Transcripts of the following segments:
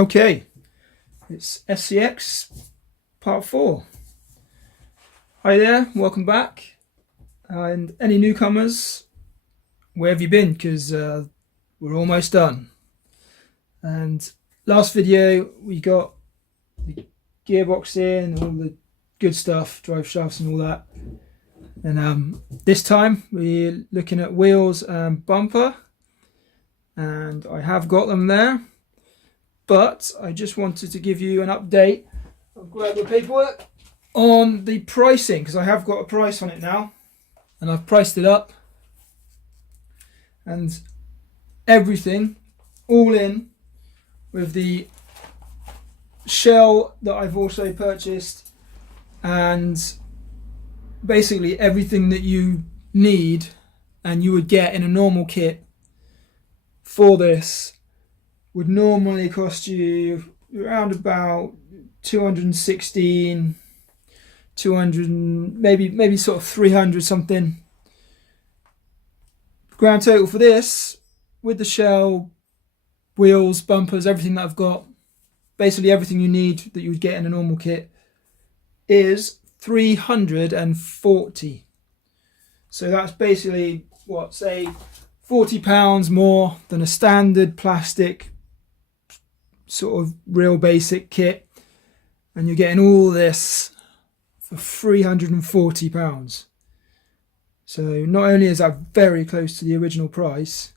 Okay, it's SCX part 4. Hi there, welcome back. And any newcomers, where have you been? Because we're almost done. And last video we got the gearbox in, all the good stuff, drive shafts and all that. And this time we're looking at wheels and bumper, and I have got them there. But I just wanted to give you an update. I'll grab the paperwork on the pricing, because I have got a price on it now, and I've priced it up, and everything all in with the shell that I've also purchased, and basically everything that you need and you would get in a normal kit for this would normally cost you around about 216, 200, maybe sort of 300 something. Grand total for this, with the shell, wheels, bumpers, everything that I've got, basically everything you need that you would get in a normal kit, is 340. So that's basically what, say £40 more than a standard plastic sort of real basic kit, and you're getting all this for £340. So not only is that very close to the original price,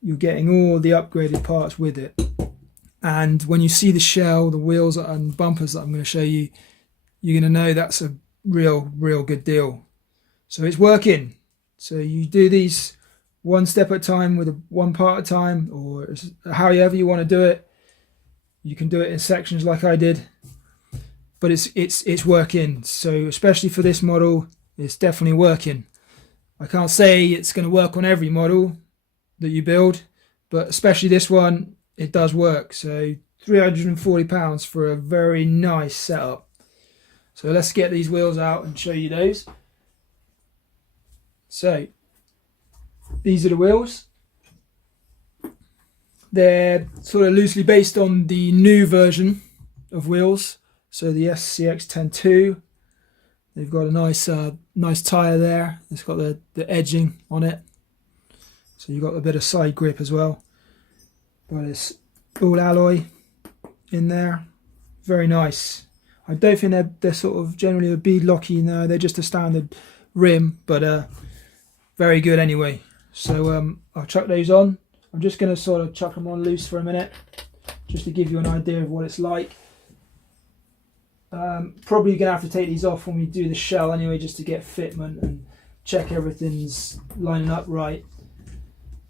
you're getting all the upgraded parts with it. And when you see the shell, the wheels and bumpers that I'm going to show you, you're going to know that's a real good deal. So it's working. So you do these one step at a time, with one part at a time, or however you want to do it. You can do it in sections like I did, but it's working. So especially for this model, it's definitely working. I can't say it's going to work on every model that you build, but especially this one, it does work. So £340 for a very nice setup. So let's get these wheels out and show you those. So these are the wheels. They're sort of loosely based on the new version of wheels. So the SCX 10.2. They've got a nice tyre there. It's got the edging on it. So you've got a bit of side grip as well. But it's all alloy in there. Very nice. I don't think they're sort of generally a bead locky. No, they're just a standard rim, but very good anyway. So I'll chuck those on. I'm just going to sort of chuck them on loose for a minute, just to give you an idea of what it's like. Probably going to have to take these off when we do the shell anyway, just to get fitment and check everything's lining up right.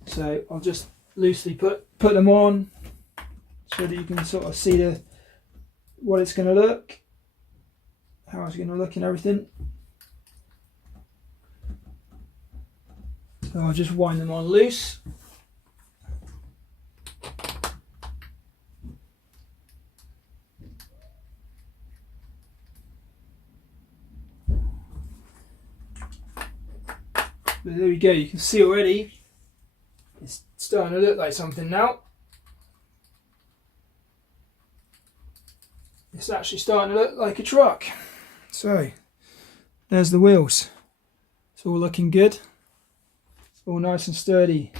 So I'll just loosely put them on so that you can sort of see what it's going to look, how it's going to look and everything. So I'll just wind them on loose. But there we go, you can see already it's starting to look like something now. It's actually starting to look like a truck. So there's the wheels. It's all looking good. All nice and sturdy.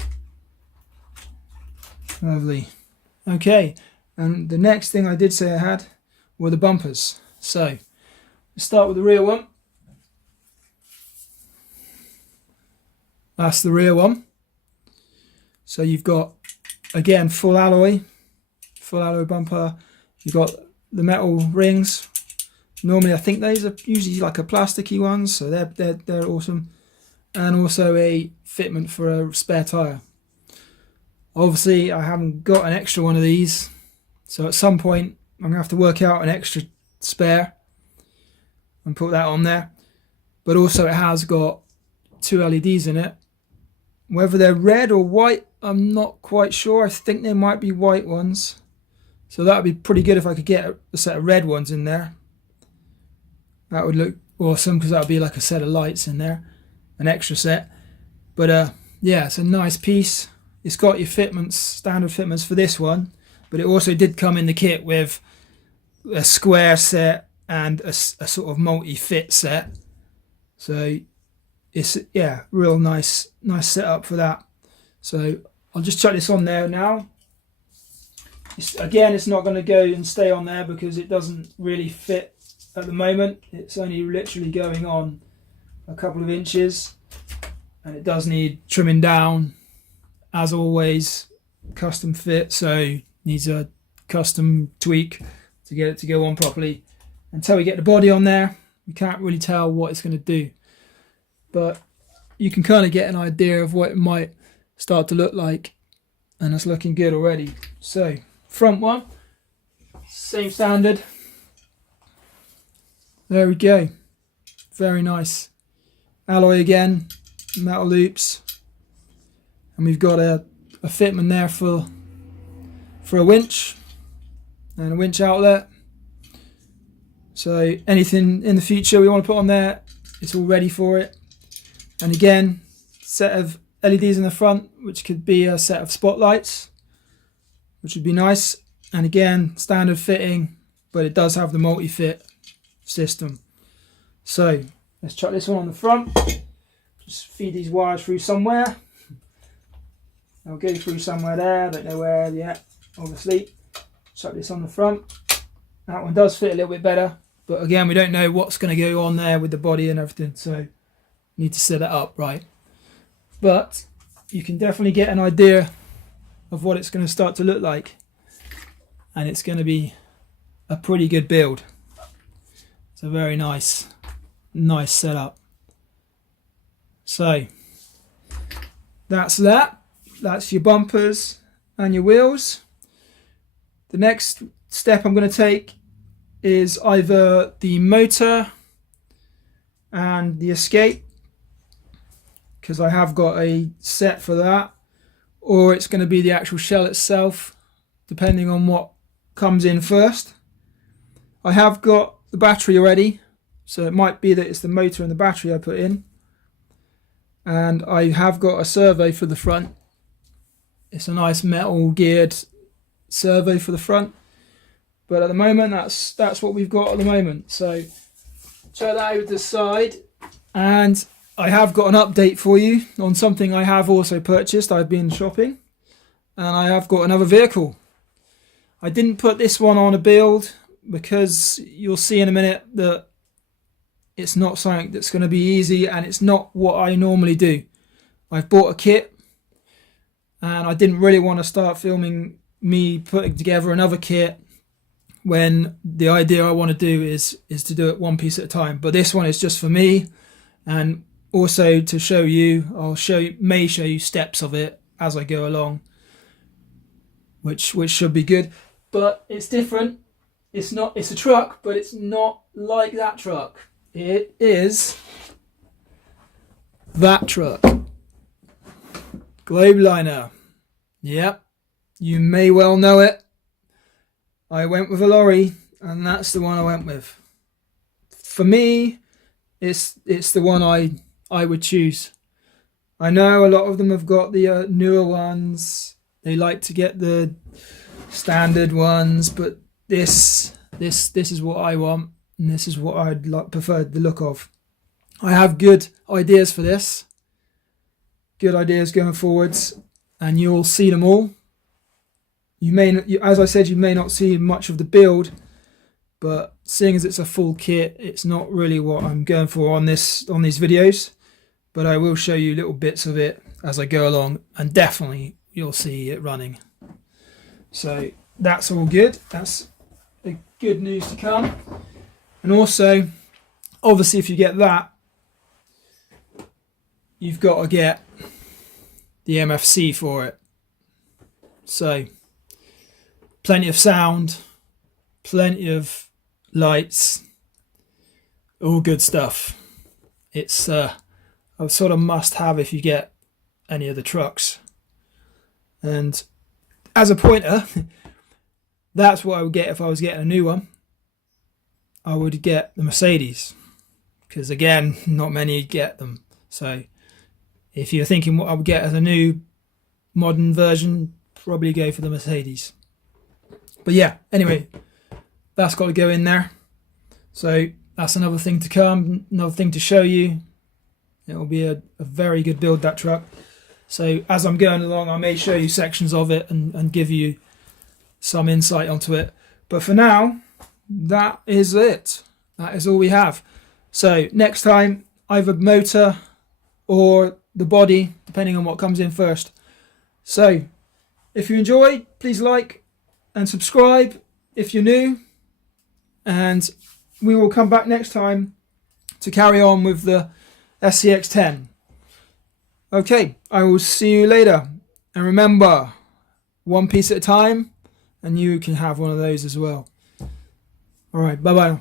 Lovely. Okay, and the next thing I did say I had were the bumpers. So let's start with the rear one. That's the rear one. So you've got, again, full alloy bumper. You've got the metal rings. Normally I think these are usually like a plasticky ones, so they're awesome. And also a fitment for a spare tyre. Obviously I haven't got an extra one of these, so at some point I'm going to have to work out an extra spare and put that on there. But also it has got 2 LEDs in it. Whether they're red or white, I'm not quite sure. I think they might be white ones. So that would be pretty good if I could get a set of red ones in there. That would look awesome, because that would be like a set of lights in there, an extra set. But yeah, it's a nice piece. It's got your fitments, standard fitments for this one, but it also did come in the kit with a square set and a sort of multi-fit set. So it's, yeah, real nice setup for that. So I'll just chuck this on there now. Again, it's not going to go and stay on there because it doesn't really fit at the moment. It's only literally going on a couple of inches, and it does need trimming down, as always, custom fit, so needs a custom tweak to get it to go on properly. Until we get the body on there, we can't really tell what it's going to do, but you can kind of get an idea of what it might start to look like, and it's looking good already. So front one, same standard. There we go, very nice. Alloy again, metal loops, and we've got a fitment there for a winch and a winch outlet. So anything in the future we want to put on there, it's all ready for it. And again, set of LEDs in the front, which could be a set of spotlights, which would be nice. And again, standard fitting, but it does have the multi-fit system. So let's chuck this one on the front. Just feed these wires through somewhere. They'll go through somewhere there, I don't know where yet, obviously. Chuck this on the front. That one does fit a little bit better, but again, we don't know what's going to go on there with the body and everything, so need to set it up right. But you can definitely get an idea of what it's going to start to look like, and it's going to be a pretty good build. It's a very nice setup. So that's that. That's your bumpers and your wheels. The next step I'm going to take is either the motor and the escape, because I have got a set for that, or it's going to be the actual shell itself, depending on what comes in first. I have got the battery already, so it might be that it's the motor and the battery I put in. And I have got a servo for the front. It's a nice metal geared servo for the front, but at the moment that's what we've got at the moment. So chuck that over to the side, and I have got an update for you on something I have also purchased. I've been shopping, and I have got another vehicle. I didn't put this one on a build because you'll see in a minute that it's not something that's going to be easy, and it's not what I normally do. I've bought a kit, and I didn't really want to start filming me putting together another kit when the idea I want to do is to do it one piece at a time. But this one is just for me, and also to show you. May show you steps of it as I go along, which should be good. But it's different. It's a truck, but it's not like that truck. It is that truck. Globeliner. Yep, you may well know it. I went with a lorry, and that's the one I went with. For me, it's the one I would choose. I know a lot of them have got the newer ones. They like to get the standard ones, but this is what I want, and this is what I'd prefer the look of. I have good ideas for this. Good ideas going forwards, and you'll see them all. As I said, you may not see much of the build, but seeing as it's a full kit, it's not really what I'm going for on these videos. But I will show you little bits of it as I go along, and definitely you'll see it running. So that's all good. That's the good news to come. And also, obviously, if you get that, you've got to get the MFC for it. So plenty of sound, plenty of lights, all good stuff. It's a sort of must have if you get any of the trucks. And as a pointer, that's what I would get if I was getting a new one. I would get the Mercedes, because again, not many get them. So if you're thinking what I would get as a new modern version, probably go for the Mercedes. But yeah, anyway, that's got to go in there. So that's another thing to come, another thing to show you. It will be a very good build, that truck. So as I'm going along, I may show you sections of it and give you some insight onto it. But for now, that is it. That is all we have. So next time, either motor or the body, depending on what comes in first. So if you enjoyed, please like and subscribe if you're new. And we will come back next time to carry on with the SCX 10. Okay, I will see you later. And remember, one piece at a time, and you can have one of those as well. Alright, bye bye.